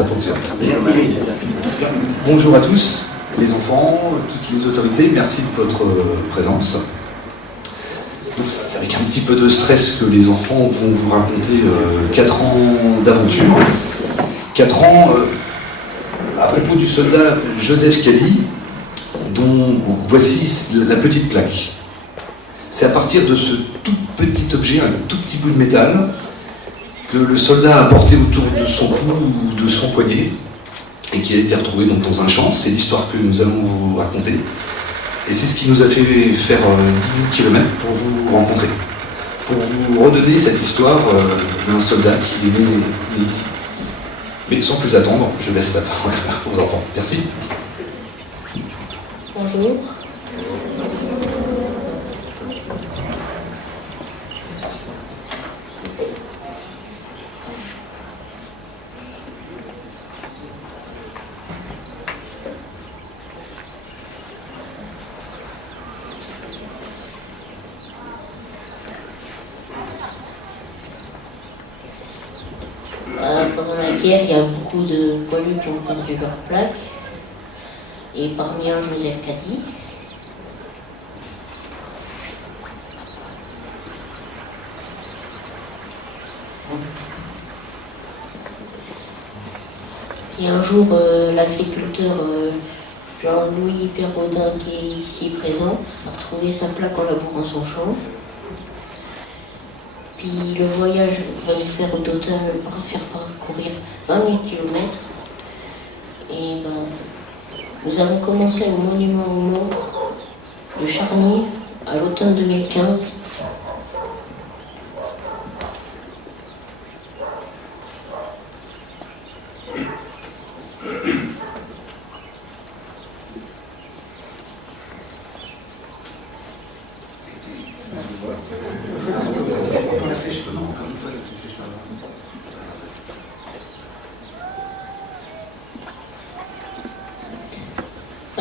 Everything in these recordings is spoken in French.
Ça fonctionne. Bonjour à tous, les enfants, toutes les autorités, merci de votre présence. Donc c'est avec un petit peu de stress que les enfants vont vous raconter 4 ans d'aventure. 4 ans à propos du soldat Joseph Cady, dont voici la petite plaque. C'est à partir de ce tout petit objet, un tout petit bout de métal, que le soldat a porté autour de son cou ou de son poignet, et qui a été retrouvé donc dans un champ. C'est l'histoire que nous allons vous raconter. Et c'est ce qui nous a fait faire 10 000 km pour vous rencontrer, pour vous redonner cette histoire d'un soldat qui est né ici. Mais sans plus attendre, je laisse la parole aux enfants. Merci. Bonjour. Pendant la guerre, il y a beaucoup de poilus qui ont perdu leur plaque, et parmi eux Joseph Cady. Et un jour, l'agriculteur Jean-Louis Perraudin, qui est ici présent, a retrouvé sa plaque en labourant son champ. Puis le voyage va nous faire au total faire parcourir 20 000 km. Et nous avons commencé au monument aux morts de Charny à l'automne 2015.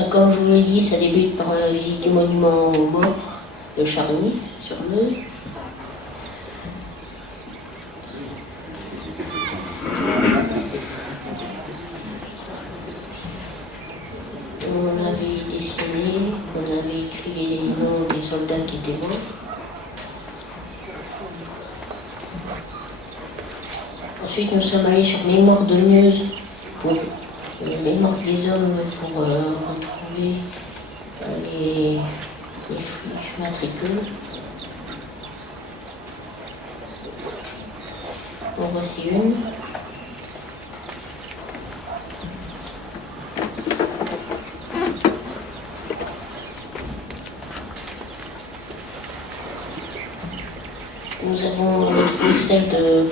Comme je vous l'ai dit, ça débute par la visite du monument aux morts de Charny, sur Meuse. On avait dessiné, on avait écrit les noms des soldats qui étaient morts. Ensuite, nous sommes allés sur Mémoire de Meuse pour Mémoire des hommes pour retrouver les matricules. En voici une. Nous avons retrouvé celle de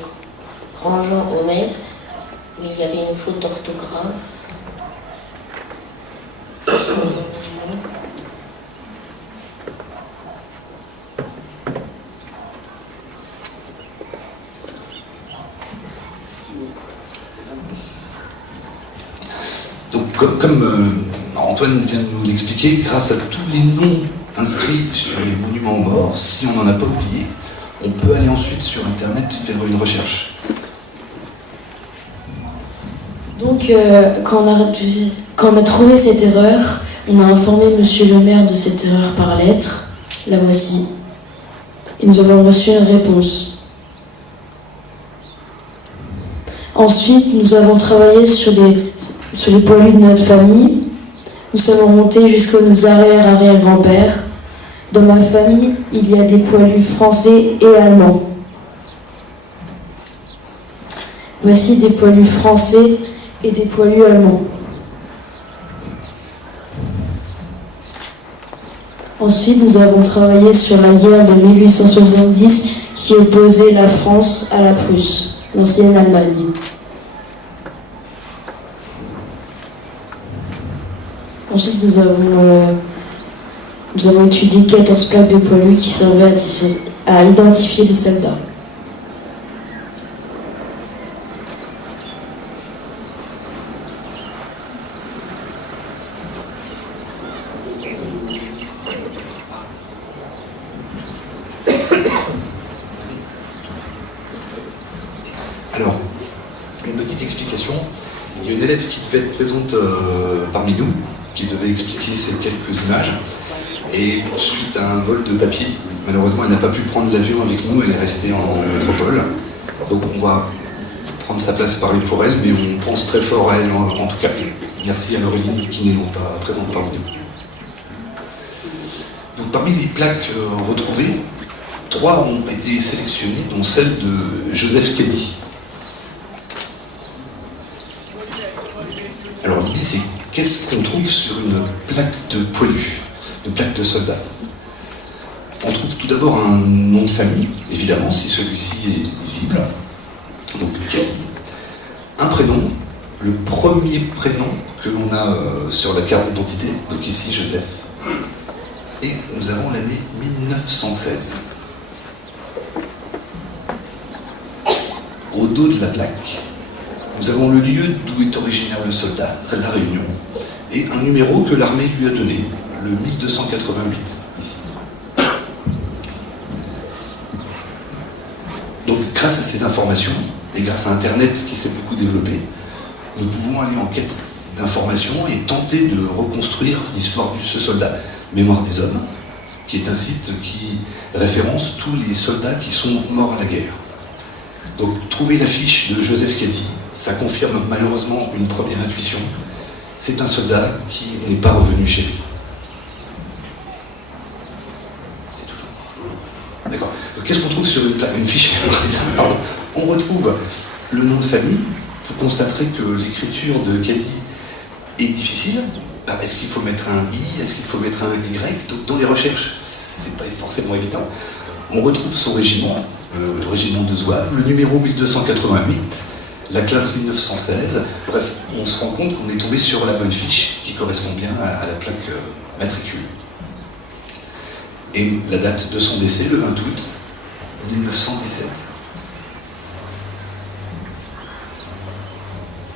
Grandjean Homer, mais il y avait une faute d'orthographe. Donc comme Antoine vient de nous l'expliquer, grâce à tous les noms inscrits sur les monuments aux morts, si on n'en a pas oublié, on peut aller ensuite sur Internet faire une recherche. Donc, quand on a trouvé cette erreur, on a informé Monsieur le maire de cette erreur par lettre. La voici. Et nous avons reçu une réponse. Ensuite, nous avons travaillé sur les poilus de notre famille. Nous sommes remontés jusqu'aux arrière-arrière-grands-pères. Dans ma famille, il y a des poilus français et allemands. Voici des poilus français et des poilus allemands. Ensuite, nous avons travaillé sur la guerre de 1870 qui opposait la France à la Prusse, l'ancienne Allemagne. Ensuite, nous avons étudié 14 plaques de poilus qui servaient à identifier les soldats. Alors, une petite explication. Il y a une élève qui devait être présente parmi nous, qui devait expliquer ces quelques images. Et suite à un vol de papier, malheureusement, elle n'a pas pu prendre l'avion avec nous, elle est restée en métropole. Donc on va prendre sa place, parler pour elle, mais on pense très fort à elle en tout cas. Merci à Laureline qui n'est pas présente parmi nous. Donc parmi les plaques retrouvées, 3 ont été sélectionnées, dont celle de Joseph Cady. Alors l'idée c'est qu'est-ce qu'on trouve sur une plaque de poilu, une plaque de soldat? On trouve tout d'abord un nom de famille, évidemment, si celui-ci est lisible. Donc Cady. Un prénom, le premier prénom que l'on a sur la carte d'identité, donc ici Joseph. Et nous avons l'année 1916. Au dos de la plaque, nous avons le lieu d'où est originaire le soldat, La Réunion, et un numéro que l'armée lui a donné, le 1288, ici. Donc, grâce à ces informations, et grâce à Internet qui s'est beaucoup développé, nous pouvons aller en quête d'informations et tenter de reconstruire l'histoire de ce soldat. Mémoire des hommes, qui est un site qui référence tous les soldats qui sont morts à la guerre. Donc, trouver l'affiche de Joseph Cady, ça confirme malheureusement une première intuition. C'est un soldat qui n'est pas revenu chez lui. C'est toujours. D'accord. Donc, qu'est-ce qu'on trouve sur une fiche? Pardon. On retrouve le nom de famille. Vous constaterez que l'écriture de Cady est difficile. Est-ce qu'il faut mettre un I? Est-ce qu'il faut mettre un Y? Donc, dans les recherches, c'est pas forcément évident. On retrouve son régiment, le régiment de Zouave, le numéro 1288, la classe 1916. Bref, on se rend compte qu'on est tombé sur la bonne fiche qui correspond bien à la plaque matricule. Et la date de son décès, le 20 août 1917.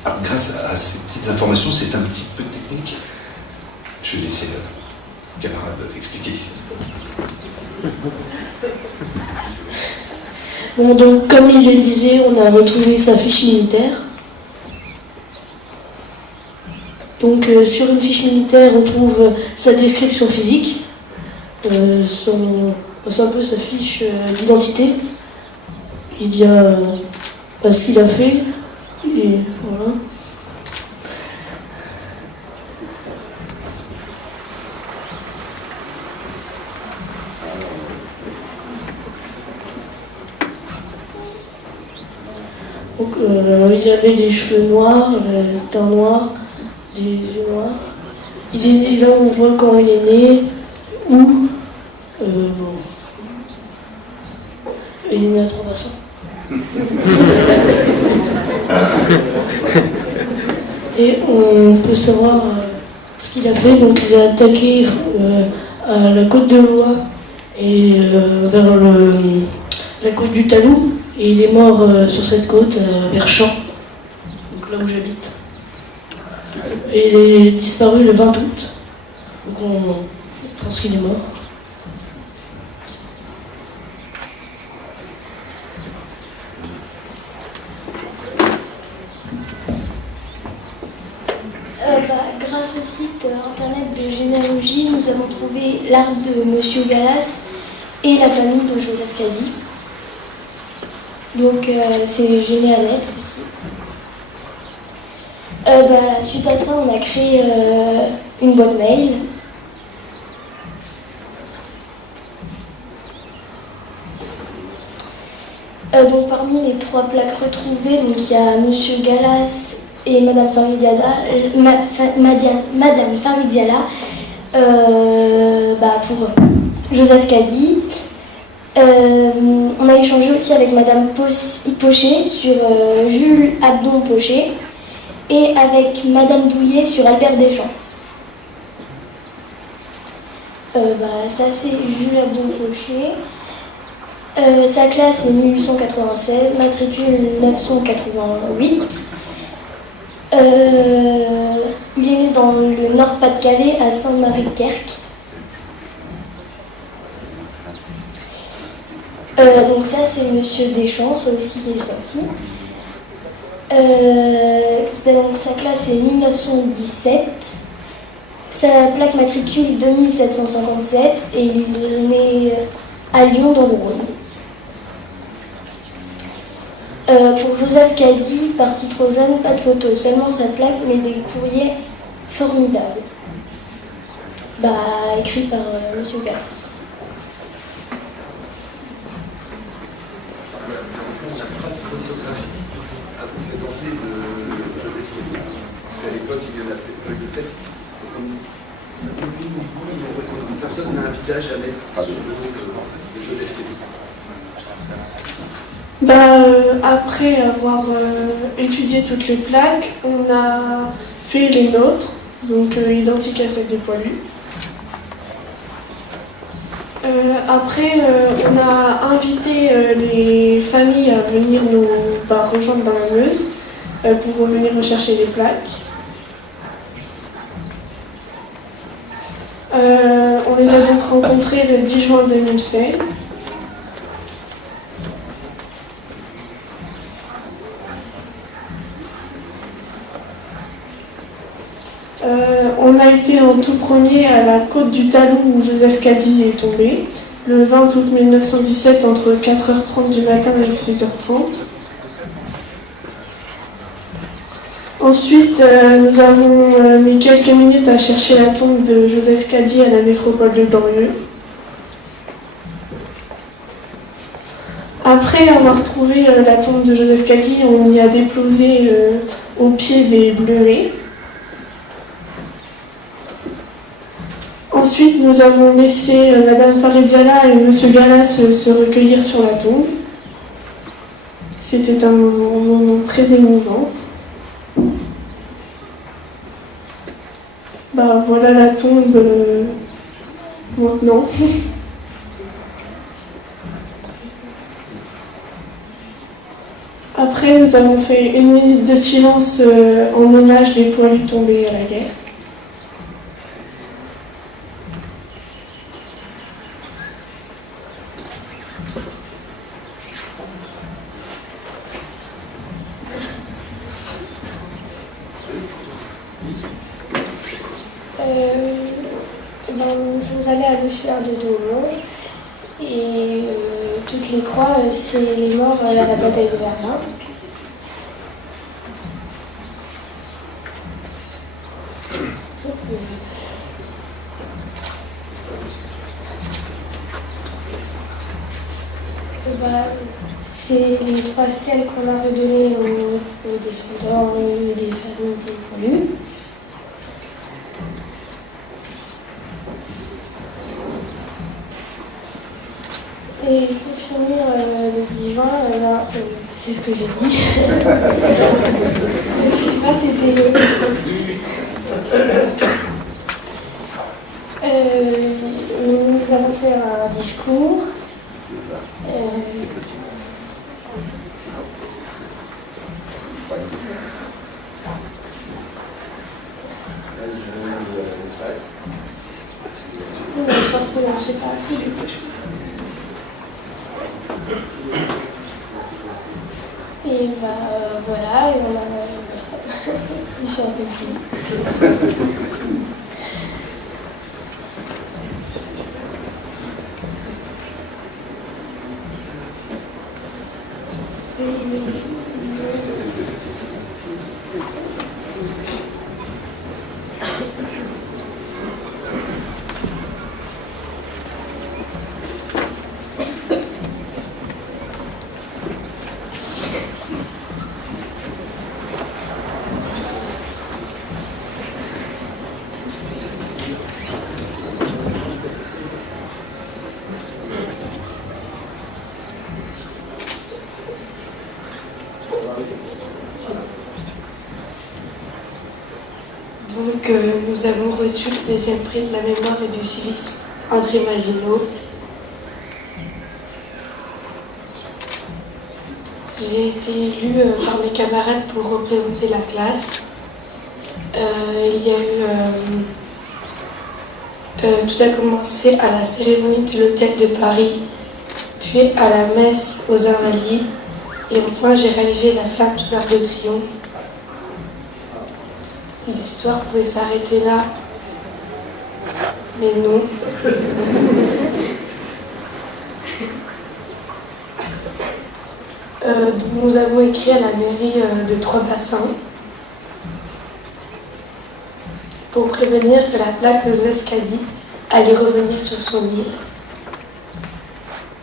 Alors, grâce à ces petites informations, c'est un petit peu technique. Je vais laisser le camarade expliquer. Bon, donc, comme il le disait, on a retrouvé sa fiche militaire. Donc, sur une fiche militaire, on trouve sa description physique, c'est un peu sa fiche d'identité. Il y a ce qu'il a fait, et voilà. Donc, il avait les cheveux noirs, le teint noir, des yeux noirs. Là, on voit quand il est né, où. Bon. Il est né à Trois-Bassins. Et on peut savoir ce qu'il a fait. Donc, il a attaqué à la côte de Loire et vers la côte du Talou. Et il est mort sur cette côte, vers Champs, donc là où j'habite. Et il est disparu le 20 août. Donc on pense qu'il est mort. Grâce au site internet de généalogie, nous avons trouvé l'arbre de Monsieur Gallas et la famille de Joseph Cady. Donc c'est Généanet, le site. Suite à ça, on a créé une boîte mail. Donc parmi les 3 plaques retrouvées, donc il y a Monsieur Gallas et Madame Faridiala, Madame Faridiala pour Joseph Cady. On a échangé aussi avec Madame Pochet sur Jules Abdon Pochet et avec Madame Douillet sur Albert Deschamps. Ça c'est Jules Abdon Pochet. Sa classe est 1896, matricule 988. Il est né dans le Nord-Pas-de-Calais à Saint-Marie-Kerck. Donc ça c'est Monsieur Deschamps, ça aussi et ça aussi. sa classe est 1917. Sa plaque matricule 2757 et il est né à Lyon dans le Rhône. Pour Joseph Cady, parti trop jeune, pas de photo, seulement sa plaque, mais des courriers formidables. Écrit par Monsieur Galas. On n'a pas de photographie à vous présenter de Joseph Cady. Parce qu'à l'époque, il y en a peut-être pas eu de fait. Personne n'a un visage à mettre sur le nom de Joseph Cady. Après avoir étudié toutes les plaques, on a fait les nôtres, donc identiques à celles de Poilu. Après, on a invité les familles à venir nous rejoindre dans la Meuse pour venir rechercher les plaques. On les a donc rencontrés le 10 juin 2016. On a été en tout premier à la côte du Talou où Joseph Cady est tombé, le 20 août 1917 entre 4h30 du matin et 6h30. Ensuite, nous avons mis quelques minutes à chercher la tombe de Joseph Cady à la nécropole de Glorieux. Après avoir trouvé la tombe de Joseph Cady, on y a déposé au pied des Bleuets. Ensuite, nous avons laissé Madame Faridiala et Monsieur Galas se recueillir sur la tombe. C'était un moment très émouvant. Voilà la tombe maintenant. Après, nous avons fait 1 minute de silence en hommage des poilus tombés à la guerre. Nous sommes allés à l'ossuaire de Douaumont et toutes les croix, c'est les morts à la bataille de Verdun. C'est les 3 stèles qu'on a redonnées aux descendants et des familles des poilus. Et pour finir le divin, c'est ce que j'ai dit. Je sais pas, c'était. Nous avons fait un discours. Je pense que là, je sais pas. Et voilà, et on a. Je suis un peu plus. Donc nous avons reçu le 2e prix de la mémoire et du civisme, André Maginot. J'ai été élue par mes camarades pour représenter la classe. Il y a eu... tout a commencé à la cérémonie de l'hôtel de Paris, puis à la messe aux Invalides, et enfin j'ai réalisé la flamme de l'Arc de Triomphe. l'histoire pouvait s'arrêter là. Mais non. Donc nous avons écrit à la mairie de Trois-Bassins pour prévenir que la plaque de Joseph Cady allait revenir sur son île.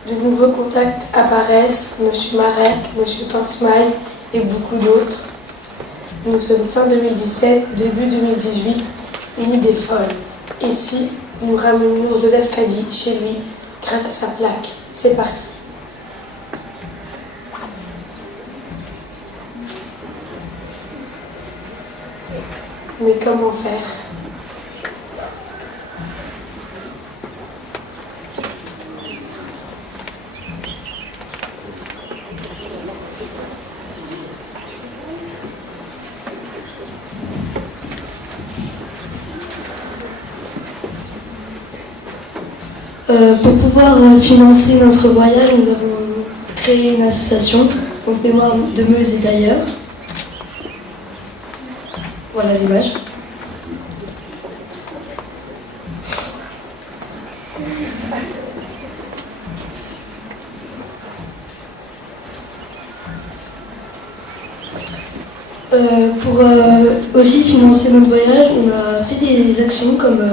De nouveaux contacts apparaissent, M. Marek, M. Pinsmaille et beaucoup d'autres. Nous sommes fin 2017, début 2018, une idée folle. Et si nous ramenions Joseph Cady chez lui grâce à sa plaque? C'est parti. Mais comment faire? Pour pouvoir financer notre voyage, nous avons créé une association, donc Mémoire de Meuse et d'ailleurs. Voilà l'image. Pour aussi financer notre voyage, on a fait des actions comme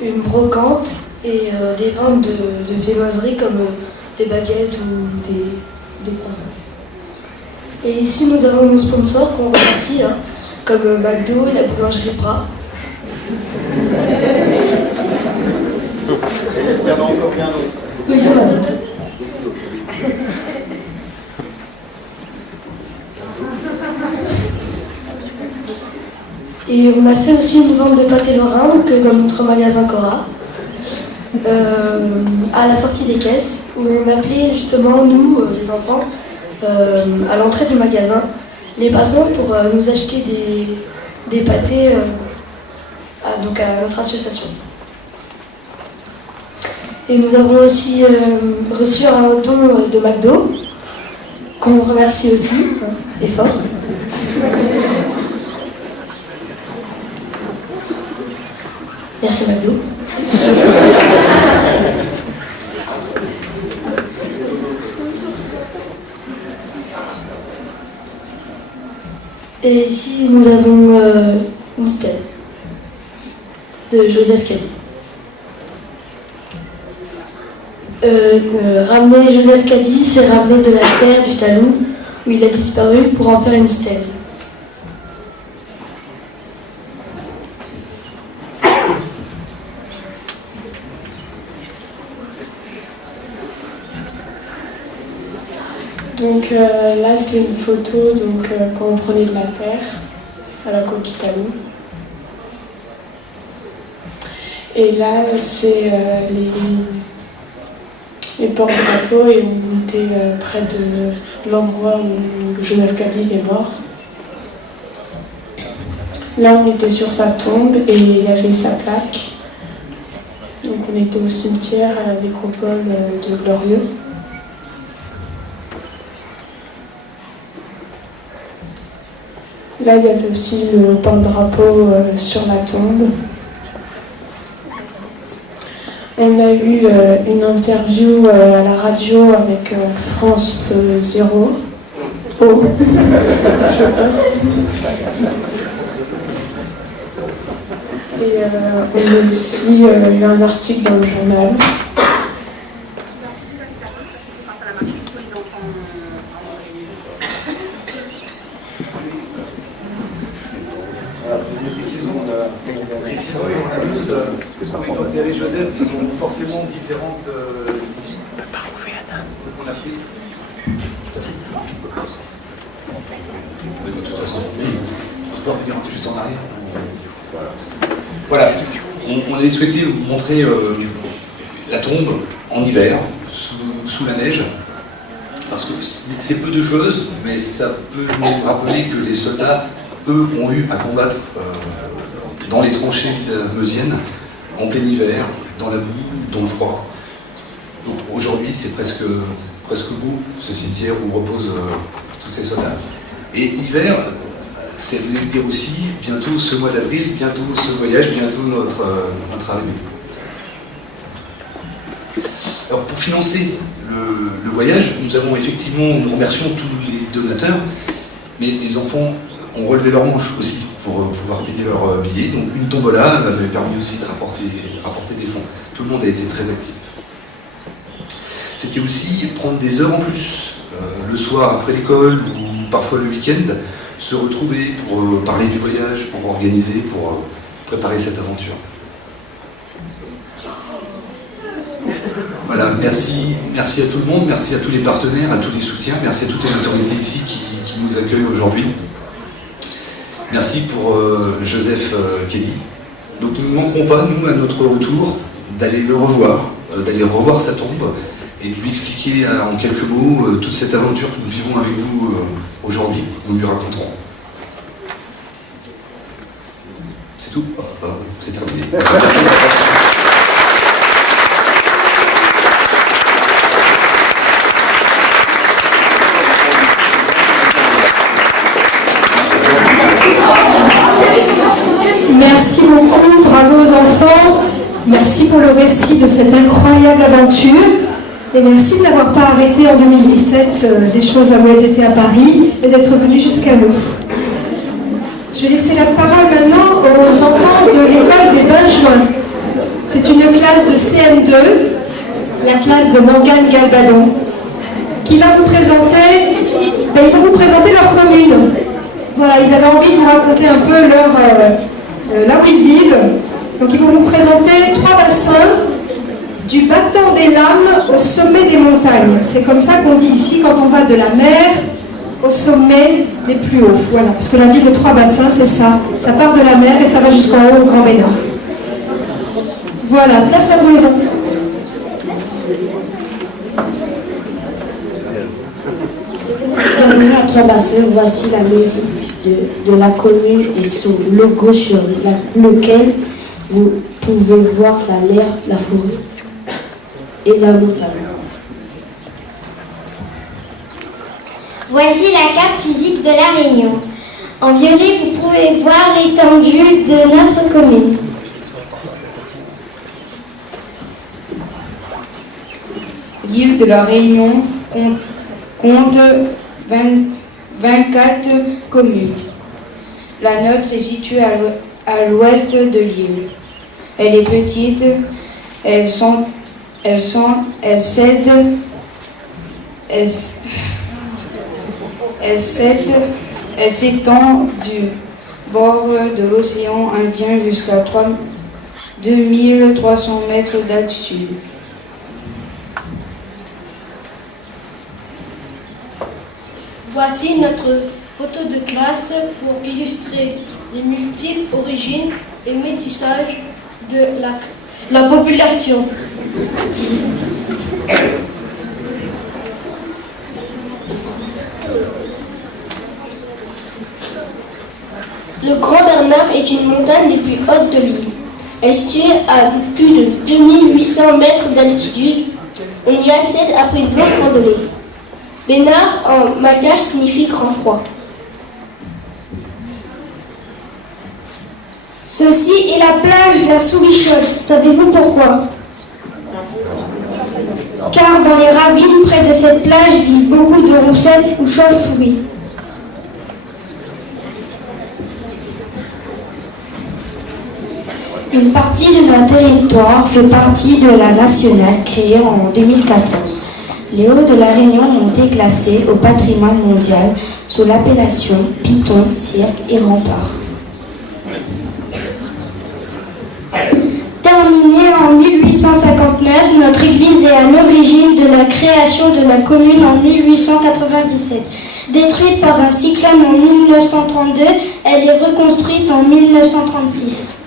une brocante et des ventes de viennoiseries comme des baguettes ou des croissants. Et ici nous avons nos sponsors qu'on remercie, hein, comme McDo et la boulangerie Bras. Il y en a encore bien d'autres. Oui, il y en a d'autres. Et on a fait aussi une vente de pâté lorrain que dans notre magasin Cora, à la sortie des caisses, où on appelait justement, nous, les enfants, à l'entrée du magasin, les passants pour nous acheter des pâtés donc à notre association. Et nous avons aussi reçu un don de McDo, qu'on remercie aussi, hein, et fort. Merci McDo. Et ici, nous avons une stèle de Joseph Cady. Ramener Joseph Cady, c'est ramener de la terre du talus où il a disparu pour en faire une stèle. Donc là c'est une photo quand on prenait de la terre à la côte du talus. Et là c'est les porte-drapeaux et on était près de l'endroit où Joseph Cady est mort. Là on était sur sa tombe et il y avait sa plaque. Donc on était au cimetière à la nécropole de Glorieux. Là, il y avait aussi le porte-drapeau sur la tombe. On a eu une interview à la radio avec France 0. Oh. Et on a aussi eu un article dans le journal. Où est enterré Joseph sont forcément différentes ici. On a pris. De toute façon, on peut revenir juste en arrière. Voilà. On avait souhaité vous montrer la tombe en hiver, sous la neige. Parce que c'est peu de choses, mais ça peut nous rappeler que les soldats, eux, ont eu à combattre dans les tranchées meusiennes, en plein hiver, dans la boue, dans le froid. Donc aujourd'hui, c'est presque beau, ce cimetière où reposent tous ces soldats. Et l'hiver, c'est dire aussi bientôt ce mois d'avril, bientôt ce voyage, bientôt notre arrivée. Alors pour financer le voyage, nous remercions tous les donateurs, mais les enfants ont relevé leurs manches aussi pour pouvoir payer leur billet. Donc une tombola avait permis aussi de rapporter des fonds. Tout le monde a été très actif. C'était aussi prendre des heures en plus, le soir après l'école ou parfois le week-end, se retrouver pour parler du voyage, pour organiser, pour préparer cette aventure. Voilà, merci à tout le monde, merci à tous les partenaires, à tous les soutiens, merci à toutes les autorités ici qui nous accueillent aujourd'hui. Merci pour Joseph Kelly. Donc nous ne manquerons pas, nous, à notre retour, d'aller le revoir, d'aller revoir sa tombe et de lui expliquer en quelques mots toute cette aventure que nous vivons avec vous aujourd'hui. Nous lui raconterons. C'est tout ? C'est terminé. Merci. Merci beaucoup, bravo aux enfants, merci pour le récit de cette incroyable aventure et merci de n'avoir pas arrêté en 2017 les choses là où elles étaient à Paris et d'être venus jusqu'à nous. Je vais laisser la parole maintenant aux enfants de l'école des Benjoins. C'est une classe de CM2, la classe de Morgane Galbadon, qui va vous présenter, ils vont vous présenter leur commune. Voilà, ils avaient envie de vous raconter un peu là où ils vivent. Donc ils vont vous présenter 3 bassins du battant des lames au sommet des montagnes. C'est comme ça qu'on dit ici quand on va de la mer au sommet des plus hauts. Voilà, parce que la ville de 3 bassins, c'est ça. Ça part de la mer et ça va jusqu'en haut au Grand Bénard. Voilà, place à vous les enfants. Bienvenue à 3 bassins, voici la mairie de la commune et son logo sur lequel vous pouvez voir la mer, la forêt et la montagne. Voici la carte physique de la Réunion. En violet, vous pouvez voir l'étendue de notre commune. L'île de la Réunion compte 24 communes. La nôtre est située à l'ouest de l'île. Elle est petite, elle s'étend du bord de l'océan Indien jusqu'à 2300 mètres d'altitude. Voici notre photo de classe pour illustrer les multiples origines et métissages de la population. Le Grand Bernard est une montagne les plus hautes de l'île. Elle est située à plus de 2800 mètres d'altitude. On y accède après une longue randonnée. Bénard en malgache signifie grand froid. Ceci est la plage La Sourichonne. Savez-vous pourquoi? Car dans les ravines près de cette plage vivent beaucoup de roussettes ou chauves-souris. Une partie de notre territoire fait partie de la nationale créée en 2014. Les Hauts de la Réunion ont été classés au patrimoine mondial sous l'appellation Piton, Cirque et Rempart. Terminée en 1859, notre église est à l'origine de la création de la commune en 1897. Détruite par un cyclone en 1932, elle est reconstruite en 1936.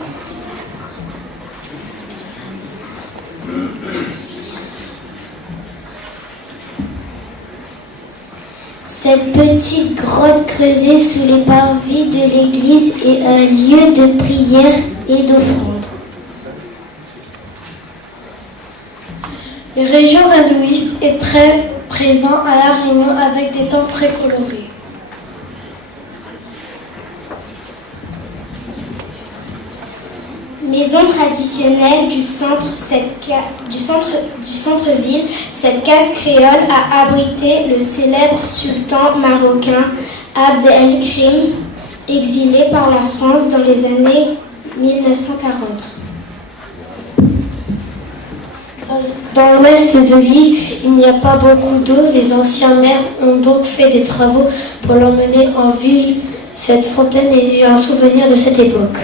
Cette petite grotte creusée sous les parvis de l'église est un lieu de prière et d'offrande. Les régions hindouistes est très présent à La Réunion avec des temples très colorés. Maison traditionnelle du centre-ville, cette case créole a abrité le célèbre sultan marocain Abd el-Krim, exilé par la France dans les années 1940. Dans l'ouest de l'île, il n'y a pas beaucoup d'eau. Les anciens maires ont donc fait des travaux pour l'emmener en ville. Cette fontaine est un souvenir de cette époque.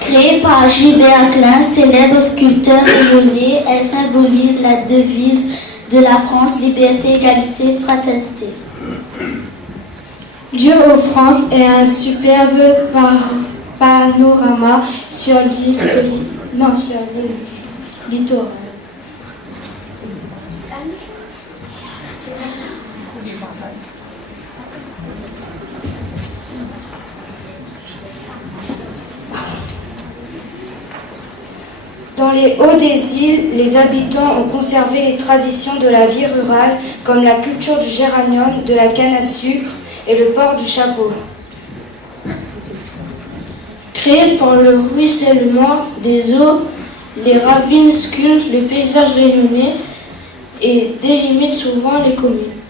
Créée par Gilbert Klein, célèbre sculpteur lyonnais, elle symbolise la devise de la France, liberté, égalité, fraternité. Lieu offrande et un superbe panorama sur l'île, sur le littoral. Dans les hauts des îles, les habitants ont conservé les traditions de la vie rurale, comme la culture du géranium, de la canne à sucre et le port du chapeau. Créés par le ruissellement des eaux, les ravines sculptent le paysage réunionnais et délimitent souvent les communes.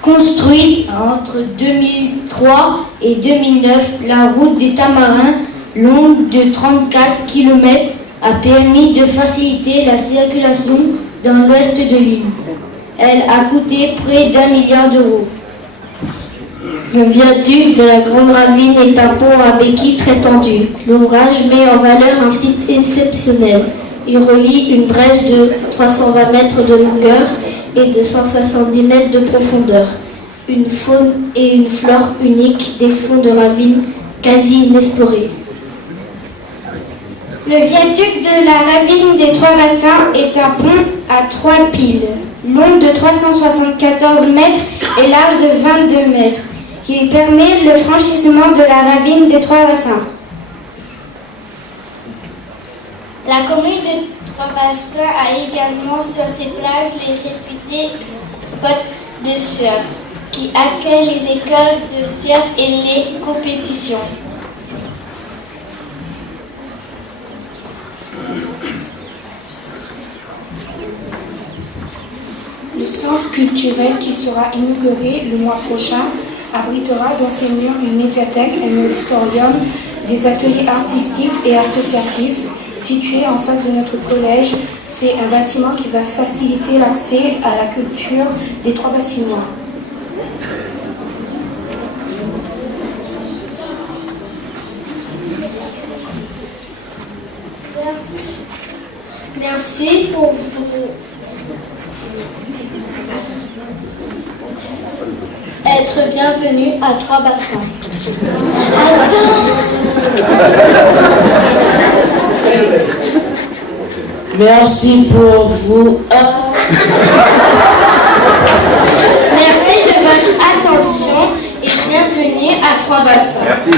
Construite entre 2003 et 2009, la route des Tamarins, longue de 34 km, a permis de faciliter la circulation dans l'ouest de l'île. Elle a coûté près d'1 milliard d'euros. Le viaduc de la Grande Ravine est un pont à béquilles très tendu. L'ouvrage met en valeur un site exceptionnel. Il relie une brèche de 320 mètres de longueur et de 170 mètres de profondeur. Une faune et une flore uniques, des fonds de ravine quasi inexplorés. Le viaduc de la ravine des Trois Bassins est un pont à 3 piles, long de 374 mètres et large de 22 mètres, qui permet le franchissement de la ravine des Trois Bassins. La commune de Trois Bassins a également sur ses plages les réputés spots de surf, qui accueillent les écoles de surf et les compétitions. Le centre culturel qui sera inauguré le mois prochain abritera dans ses murs une médiathèque, un auditorium, des ateliers artistiques et associatifs situés en face de notre collège. C'est un bâtiment qui va faciliter l'accès à la culture des Trois-Bassinois. Merci pour vous. Être bienvenue à Trois Bassins. Merci pour vous. Merci de votre attention et bienvenue à Trois Bassins. Merci.